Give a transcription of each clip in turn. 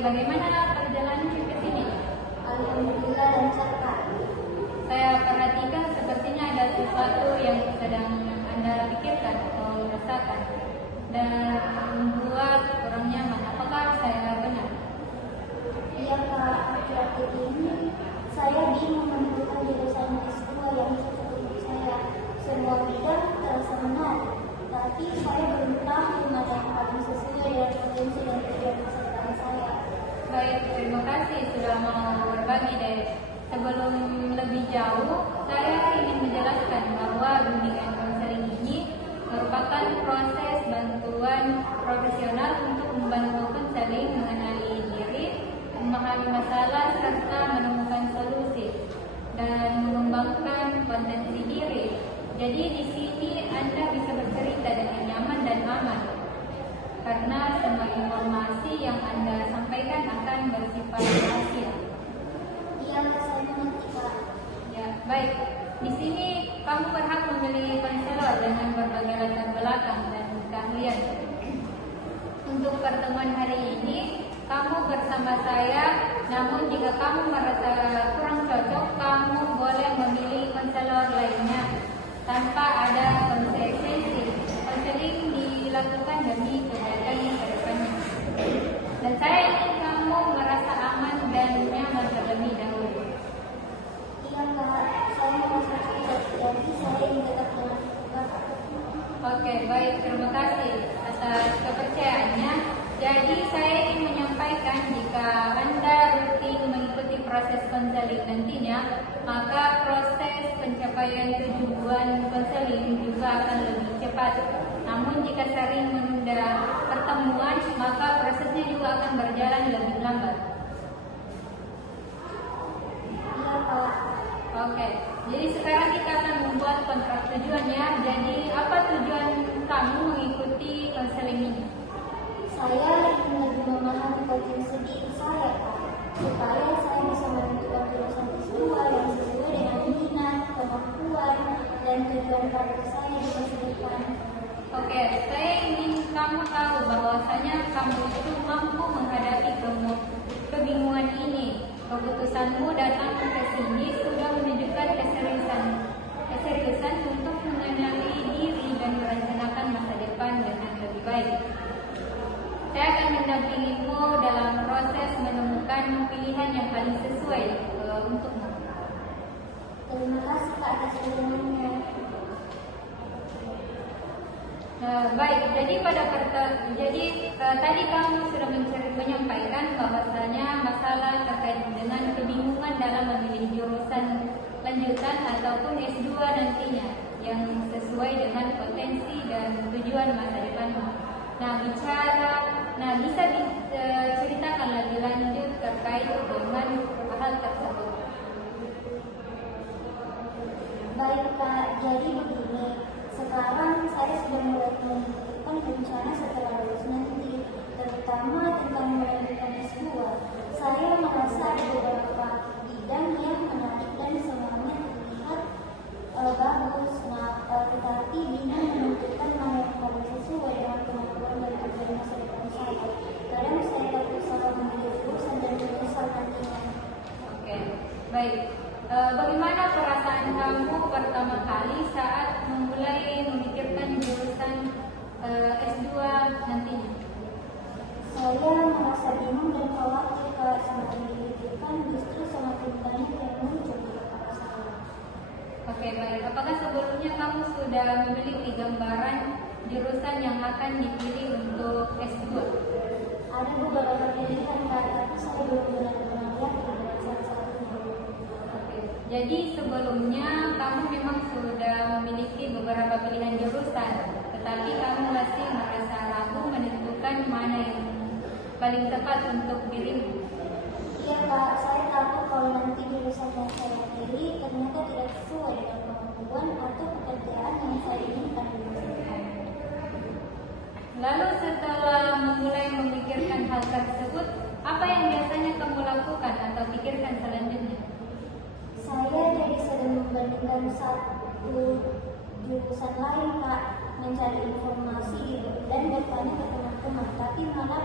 bagaimana perjalanan ke sini? Alhamdulillah lancar Kak. Saya perhatikan sepertinya ada sesuatu yang sedang Anda pikirkan atau rasakan dan membuat kurang nyaman. Apakah saya benar? Iya Kak, akhir-akhir ini saya bingung menentukan jurusan S2 yang cocok untuk saya. Semua bidang terasa menarik, tapi saya belum tahu mana yang paling sesuai dengan potensi dan tujuan masa depan saya. Baik, terima kasih sudah mau berbagi deh. Sebelum lebih jauh, saya ingin menjelaskan bahwa bimbingan konseling ini merupakan proses bantuan profesional untuk membantu konseling mengenali diri, memahami masalah, serta menemukan solusi dan mengembangkan potensi diri. Jadi di sini Anda bisa bercerita dengan nyaman dan aman, karena semua informasi yang Anda sampaikan akan bersifat rahasia. Iya Kak, saya mengerti Kak. Ya, baik. Di sini kamu berhak memilih konselor dengan berbagai latar belakang dan keahlian. Untuk pertemuan hari ini, kamu bersama saya. Namun jika kamu merasa kurang cocok, kamu boleh memilih konselor lainnya tanpa ada konsekuensi. Konseling dilakukan demi kebaikan ke depannya. Dan saya ingin kamu merasa aman dan nyaman terlebih dahulu. Iya Kak, saya merasa cocok, jadi saya ingin tetap dengan Bapak. Oke, baik. Terima kasih atas kepercayaannya. Jadi saya ingin menyampaikan jika Anda rutin mengikuti proses konseling nantinya, maka proses pencapaian tujuan konseling juga akan lebih cepat. Namun jika sering menunda pertemuan, maka prosesnya juga akan berjalan lebih lambat. Iya Pak. Oke, jadi sekarang kita akan membuat kontrak tujuannya. Jadi apa tujuan kamu mengikuti konseling ini? Saya ingin lebih memahami potensi diri saya Pak, supaya saya bisa menentukan jurusan S2 yang sesuai dengan minat, kemampuan, dan tujuan karir saya di masa depan. Oke, saya ingin kamu tahu bahwasanya kamu itu mampu menghadapi kebingungan ini. Keputusanmu datang ke sini sudah menunjukkan keseriusan untuk mengenali diri dan merencanakan masa depan dengan lebih baik. Saya akan mendampingimu dalam proses menemukan pilihan yang paling sesuai untukmu. Terima kasih Kak atas dukungannya. Baik, jadi tadi kamu sudah menyampaikan bahwasanya masalah terkait dengan kebingungan dalam memilih jurusan lanjutan ataupun S2 nantinya yang sesuai dengan potensi dan tujuan masa depanmu. Bisa diceritakan lebih lanjut terkait dengan hal tersebut. Baik Kak, jadi begini. Sekarang saya sudah mulai memikirkan rencana setelah lulus nanti, terutama tentang melanjutkan S2. Saya merasa ada beberapa bidang yang menarik dan semuanya terlihat bagus. Tetapi bingung menentukan mana yang paling sesuai dengan kemampuan dan tujuan masa depan saya. Kadang saya takut salah memilih jurusan dan menyesal nantinya. Oke, baik. Bagaimana perasaan kamu pertama kali saat memulai memikirkan jurusan S2 nantinya? Saya merasa bingung dan khawatir kalau semakin dipikirkan justru semakin banyak yang muncul di kepala saya. Oke, baik. Apakah sebelumnya kamu sudah memiliki gambaran jurusan yang akan dipilih untuk S2? Ada beberapa pilihan Kak, tapi saya belum benar-benar yakin dengan salah satunya. Oke. Jadi sebelumnya kamu memang sudah memiliki beberapa pilihan jurusan, tetapi kamu masih merasa ragu menentukan mana yang paling tepat untuk dirimu. Iya Kak, saya takut kalau nanti jurusan yang saya pilih ternyata tidak sesuai dengan kemampuan atau pekerjaan yang saya inginkan di masa depan. Lalu setelah memulai memikirkan hal tersebut, apa yang biasanya kamu lakukan atau pikirkan selanjutnya? Saya jadi sering membandingkan satu jurusan lain Kak, mencari informasi dan bertanya ke teman-teman, tapi malah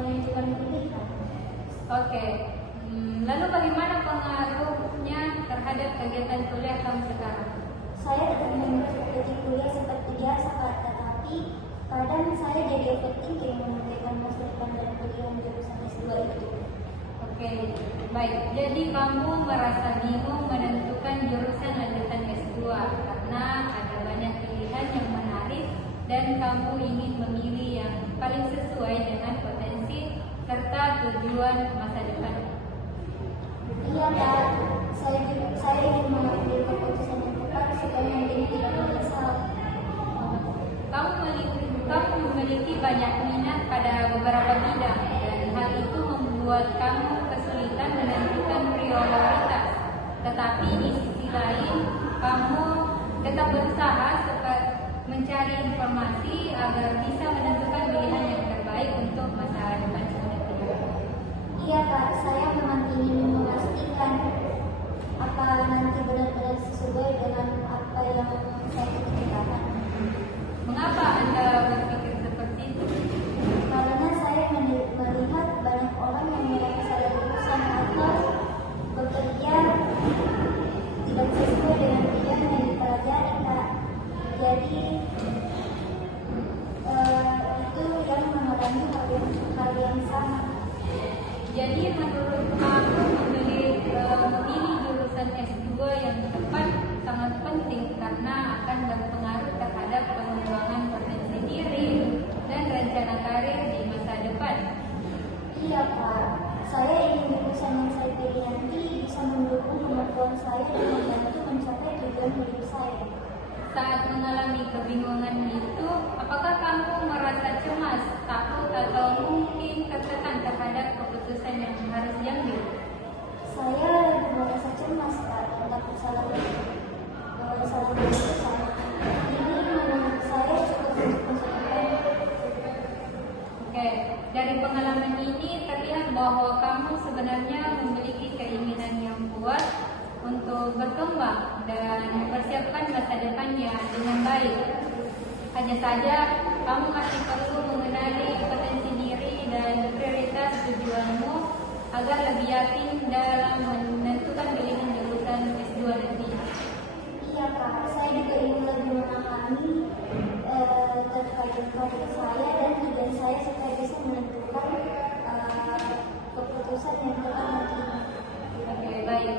menentukan pilihan. Oke. Lalu bagaimana pengaruhnya terhadap kegiatan kuliah kamu sekarang? Saya tetap mengikuti kuliah seperti biasa, Kak, tetapi kadang saya jadi overthinking menentukan masa depan dan pilihan jurusan S2 itu. Oke, baik. Jadi kamu merasa bingung menentukan jurusan lanjutan S2 karena ada banyak pilihan yang menarik dan kamu ingin memilih yang paling sesuai dengan potensi serta tujuan masa depan. Iya, Kak. Saya ingin mengambil keputusan yang tepat supaya nanti tidak menyesal. Kamu memiliki banyak minat pada beberapa bidang dan hal itu membuat kamu kesulitan menentukan prioritas. Tetapi di sisi lain, kamu tetap berusaha mencari informasi agar bisa menentukan pilihan yang terbaik untuk masa depan kita. Iya, Kak. Saya memang ingin memastikan apa nanti benar-benar sesuai dengan apa yang saya inginkan. Mengapa Anda berpikir seperti itu? Karena saya melihat banyak orang yang mulai salah jurusan atau bekerja tidak sesuai dengan bidang yang dipelajari, Kak. Jadi itu yang mengalami hal yang sama. Jadi menurut kamu memilih jurusan S2 yang tepat sangat penting karena akan berpengaruh terhadap pengembangan potensi diri dan rencana karir di masa depan. Iya, Kak. Saya ingin jurusan yang saya pilih nanti bisa mendukung kemampuan saya dan membantu mencapai tujuan hidup saya. Saat mengalami kebingungan itu, apakah kamu merasa cemas, takut, atau mungkin tertekan terhadap keputusan yang harus diambil? Saya merasa cemas, Kak, dan takut salah keputusan. Ini menurut saya cukup menakutkan. Oke, dari pengalaman ini terlihat bahwa kamu sebenarnya memiliki keinginan yang kuat untuk berkembang dan mempersiapkan masa depannya dengan baik. Hanya saja, kamu masih perlu mengenali potensi diri dan prioritas tujuanmu agar lebih yakin dalam menentukan pilihan jurusan S2 nanti. Iya, Kak. Saya juga ingin lebih memahami terkait karir saya dan tujuan saya supaya bisa menentukan keputusan yang tepat nantinya. Oke, baik.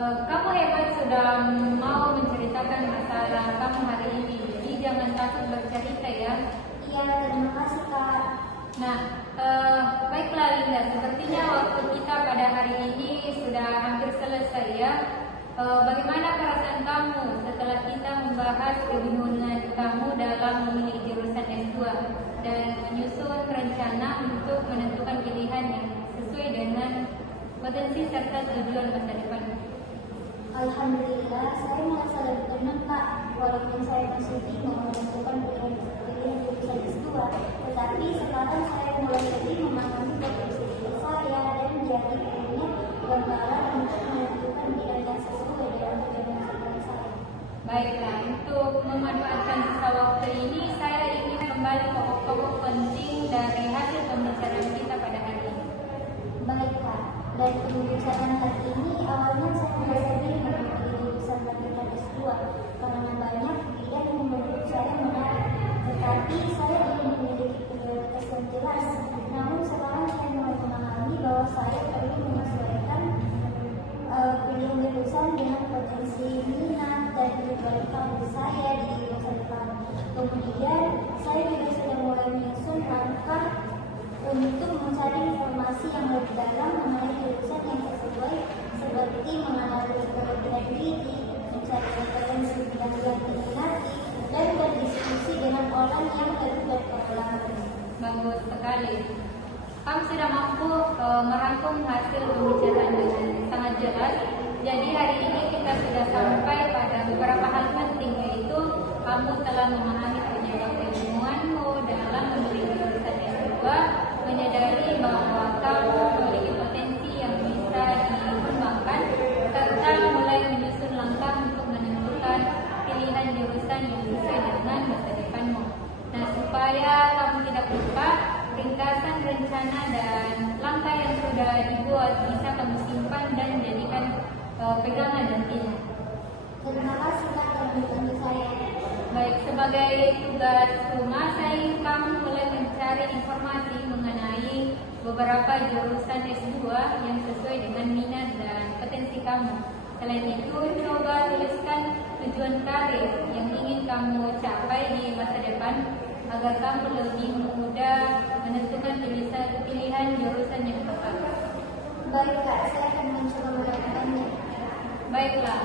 Kamu hebat sudah mau menceritakan masalah kamu hari ini. Jadi jangan takut bercerita ya. Iya, terima kasih, Kak. Nah, baiklah Linda. Sepertinya waktu kita pada hari ini sudah hampir selesai ya. Bagaimana perasaan kamu setelah kita membahas kebingungan kamu dalam memilih jurusan S2 dan menyusun rencana untuk menentukan pilihan yang sesuai dengan potensi serta tujuan masa depan? Alhamdulillah, saya merasa lebih tenang, Kak. Walaupun saya masih bingung menentukan pilihan jurusan S2, tetapi sekarang saya mulai lebih memahami potensi diri saya dan jadi punya gambaran untuk menentukan bidang yang sesuai dengan tujuan masa depan saya. Baiklah, untuk memanfaatkan sisa waktu ini, saya ingin kembali pokok-pokok penting dari hasil pembicaraan kita pada hari ini. Baik, Kak. Dari pembicaraan hari ini, awalnya saya merasa bingung memilih jurusan lanjutan S2 karena banyak bidang yang menurut saya menarik. Tetapi saya ingin memiliki prioritas yang jelas. Namun sekarang saya mulai memahami bahwa saya perlu menyesuaikan pilihan jurusan dengan potensi minat dan tujuan karir saya di masa depan. Kemudian saya juga sudah mulai menyusun langkah untuk mencari informasi yang lebih dalam mengenai jurusan yang sesuai, seperti menganalisis kelebihan diri, mencari referensi bidang yang diminati, dan berdiskusi dengan orang yang lebih berpengalaman. Bagus sekali. Kamu sudah mampu merangkum hasil pembicaraan dengan sangat jelas. Jadi hari ini kita sudah sampai pada beberapa hal penting, yaitu kamu telah memahami penyebab kebingunganmu dalam memilih jurusan S2, menyadari bahwa kamu memiliki potensi yang bisa dikembangkan, serta mulai menyusun langkah untuk menentukan pilihan jurusan yang sesuai dengan masa depanmu. Nah, supaya kamu tidak lupa, gagasan, rencana, dan langkah yang sudah dibuat bisa kamu simpan dan jadikan pegangan nantinya. Terima kasih Kak telah membantu saya. Baik, sebagai tugas rumah, saya ingin kamu mulai mencari informasi mengenai beberapa jurusan S2 yang sesuai dengan minat dan potensi kamu. Selain itu, coba tuliskan tujuan karir yang ingin kamu capai di masa depan agar kamu lebih mudah menentukan pilihan jurusan yang tepat. Baik Kak, saya akan mencoba melakukannya. Baiklah,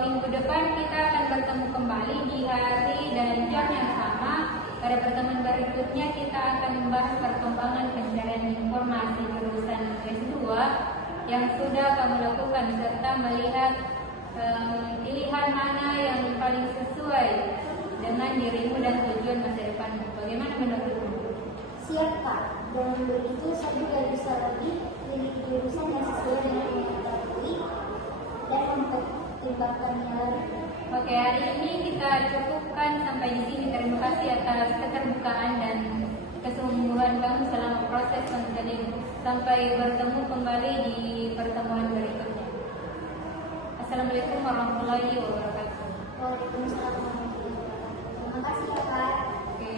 minggu depan kita akan bertemu kembali di hari dan jam yang sama. Pada pertemuan berikutnya kita akan membahas perkembangan pencarian informasi jurusan S2 yang sudah kamu lakukan serta melihat pilihan mana yang paling sesuai dengan dirimu dan tujuan masa depanmu. Bagaimana menurutmu? Siap Kak, dengan begitu saya juga bisa lebih pilih jurusan yang sesuai dengan yang kita pilih dan mempertimbangkannya lagi. Oke, hari ini kita cukupkan sampai di sini. Terima kasih atas keterbukaan dan kesungguhan kamu selama proses konseling. Sampai bertemu kembali di pertemuan berikutnya. Assalamualaikum warahmatullahi wabarakatuh. Waalaikumsalam warahmatullahi wabarakatuh. Terima kasih ya Kak. Oke.